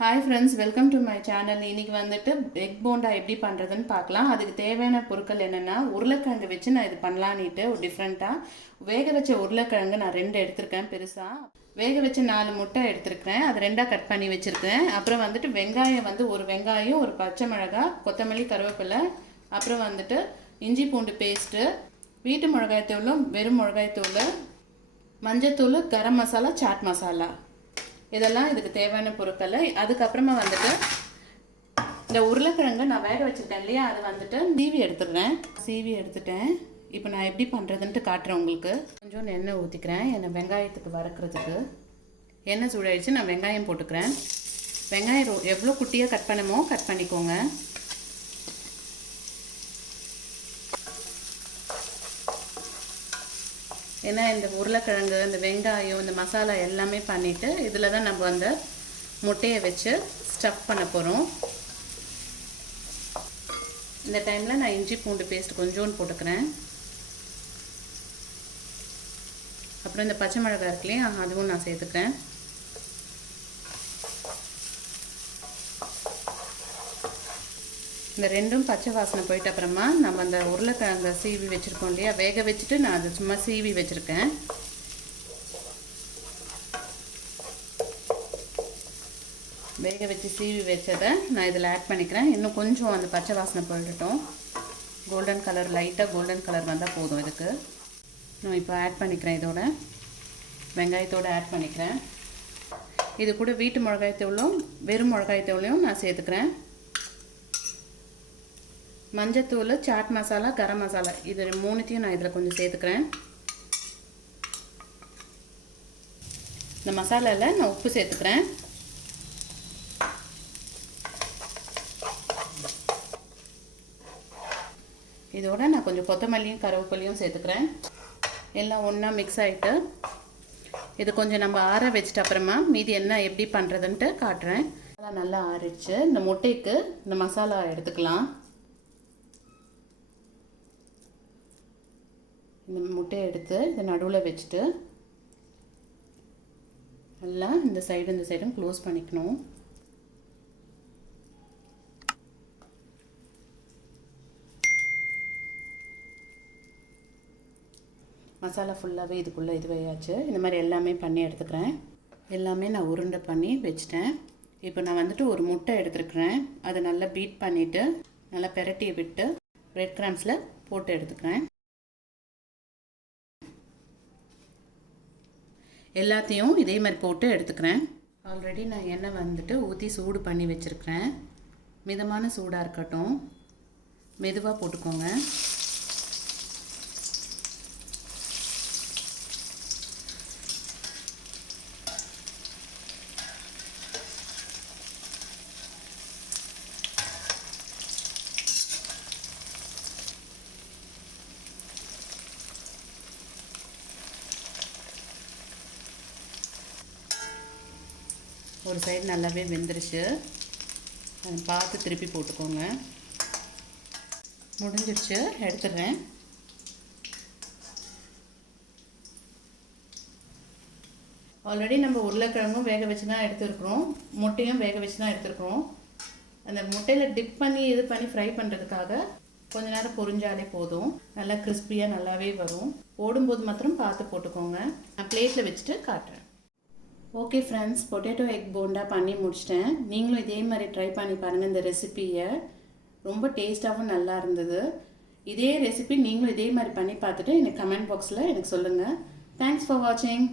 Hi friends, welcome to my channel. இன்றைக்கி வந்துட்டு egg bonda எப்படி பண்ணுறதுன்னு பார்க்கலாம். அதுக்கு தேவையான பொருட்கள் என்னென்னா, உருளைக்கிழங்கு வச்சு நான் இது பண்ணலான்ட்டு ஒரு டிஃப்ரெண்ட்டாக வேக வச்ச உருளைக்கிழங்கு நான் 2 எடுத்திருக்கேன். பெருசாக வேக வச்ச 4 முட்டை எடுத்திருக்கேன். அது 2ஆக கட் பண்ணி வச்சுருக்கேன். அப்புறம் வந்துட்டு வெங்காயம் வந்து ஒரு வெங்காயம், ஒரு பச்சை மிளகாய், கொத்தமல்லி, கருவேப்பிலை, அப்புறம் வந்துட்டு இஞ்சி பூண்டு பேஸ்ட்டு, வீட்டு மிளகாய்த்தூள், வெறும் மிளகாய்த்தூள், மஞ்சத்தூள், கரம் மசாலா, சாட் மசாலா, இதெல்லாம் இதுக்கு தேவையான பொருட்கள். அதுக்கப்புறமா வந்துட்டு இந்த உருளைக்கிழங்கு நான் வேக வச்சுருக்கேன் இல்லையா, அது வந்துட்டு சீவி எடுத்துட்டேன். இப்போ நான் எப்படி பண்ணுறதுன்ட்டு காட்டுறேன் உங்களுக்கு. கொஞ்சம் எண்ணெய் ஊற்றிக்கிறேன். வெங்காயத்துக்கு வறுக்கிறதுக்கு எண்ணெய் சூடாயிடுச்சு. நான் வெங்காயம் போட்டுக்கிறேன். வெங்காயம் எவ்வளோ குட்டியாக கட் பண்ணமோ கட் பண்ணிக்கோங்க. ஏன்னா இந்த உருளைக்கிழங்கு, இந்த வெங்காயம், இந்த மசாலா எல்லாமே பண்ணிவிட்டு இதில் தான் நம்ம அந்த முட்டையை வச்சு ஸ்டஃப் பண்ண போகிறோம். இந்த டைமில் நான் இஞ்சி பூண்டு பேஸ்ட் கொஞ்சோண்டு போட்டுக்கிறேன். அப்புறம் இந்த பச்சை மிளகாய் இருக்குல்லையா, அதுவும் நான் சேர்த்துக்கிறேன். இந்த ரெண்டும் பச்சை வாசனை போயிட்டு அப்புறமா நம்ம அந்த உருளைக்கிழங்கு சீவி வச்சுருக்கோம் இல்லையா, வேக வச்சுட்டு நான் அதை சும்மா சீவி வச்சுருக்கேன். வேக வச்சு சீவி வச்சதை நான் இதில் ஆட் பண்ணிக்கிறேன். இன்னும் கொஞ்சம் அந்த பச்சை வாசனை போயிட்டோம். கோல்டன் கலர், லைட்டாக கோல்டன் கலர் வந்தால் போதும். இதுக்கு நான் இப்போ ஆட் பண்ணிக்கிறேன். இதோட வெங்காயத்தோடு ஆட் பண்ணிக்கிறேன். இது கூட வீட்டு மிளகாய்த்தூளும் வெறும் மிளகாய்த்தூளையும் நான் சேர்த்துக்கிறேன். மஞ்சத்தூள், சாட் மசாலா, கரம் மசாலா, இது 3த்தையும் நான் இதில் கொஞ்சம் சேர்த்துக்கிறேன். இந்த மசாலாவில் நான் உப்பு சேர்த்துக்கிறேன். இதோட நான் கொஞ்சம் கொத்தமல்லியும் கருவேப்பிலையும் சேர்த்துக்கிறேன். எல்லாம் ஒன்றா மிக்ஸ் ஆகிட்டு இது கொஞ்சம் நம்ம ஆற வச்சுட்டு அப்புறமா மீதி என்ன எப்படி பண்ணுறதுன்ட்டு காட்டுறேன். நல்லா ஆறிடுச்சு. இந்த முட்டைக்கு இந்த மசாலா எடுத்துக்கலாம். இந்த முட்டையை எடுத்து இதை நடுவில் வச்சுட்டு நல்லா இந்த சைடும் க்ளோஸ் பண்ணிக்கணும். மசாலா ஃபுல்லாகவே இதுக்குள்ளே இதுவாயாச்சு. இந்த மாதிரி எல்லாமே பண்ணி எடுத்துக்கிறேன். எல்லாமே நான் உருண்டை பண்ணி வச்சுட்டேன். இப்போ நான் வந்துட்டு ஒரு முட்டை எடுத்துருக்கிறேன். அதை நல்லா பீட் பண்ணிவிட்டு நல்லா பெரட்டி விட்டு பிரெட் கிராம்ஸில் போட்டு எடுத்துக்கிறேன். எல்லாத்தையும் இதே மாதிரி போட்டு எடுத்துக்கிறேன். ஆல்ரெடி நான் எண்ணெய் வந்துட்டு ஊற்றி சூடு பண்ணி வச்சுருக்கிறேன். மிதமான சூடாக இருக்கட்டும். மெதுவாக போட்டுக்கோங்க. ஒரு சைடு நல்லாவே வெந்துருச்சு. அதை பார்த்து திருப்பி போட்டுக்கோங்க. முடிஞ்சிருச்சு, எடுத்துடுறேன். ஆல்ரெடி நம்ம உருளைக்கிழங்கும் வேக வச்சு தான் எடுத்துருக்குறோம், முட்டையும் வேக வச்சு தான் எடுத்துருக்குறோம். அந்த முட்டையில் டிப் பண்ணி இது பண்ணி ஃப்ரை பண்ணுறதுக்காக கொஞ்ச நேரம் பொரிஞ்சாலே போதும். நல்லா கிறிஸ்பியாக நல்லாவே வரும். போடும்போது மாத்திரம் பார்த்து போட்டுக்கோங்க. நான் பிளேட்டில் வச்சுட்டு காட்டுறேன். Okay friends, potato egg bonda பண்ணி முடிச்சிட்டேன். நீங்களும் இதே மாதிரி ட்ரை பண்ணி பாருங்கள். இந்த ரெசிப்பியை ரொம்ப டேஸ்ட்டாகவும் நல்லா இருந்தது. இதே ரெசிபி நீங்களும் இதே மாதிரி பண்ணி பார்த்துட்டு எனக்கு கமெண்ட் பாக்ஸில் எனக்கு சொல்லுங்கள். தேங்க்ஸ் ஃபார் வாட்சிங்.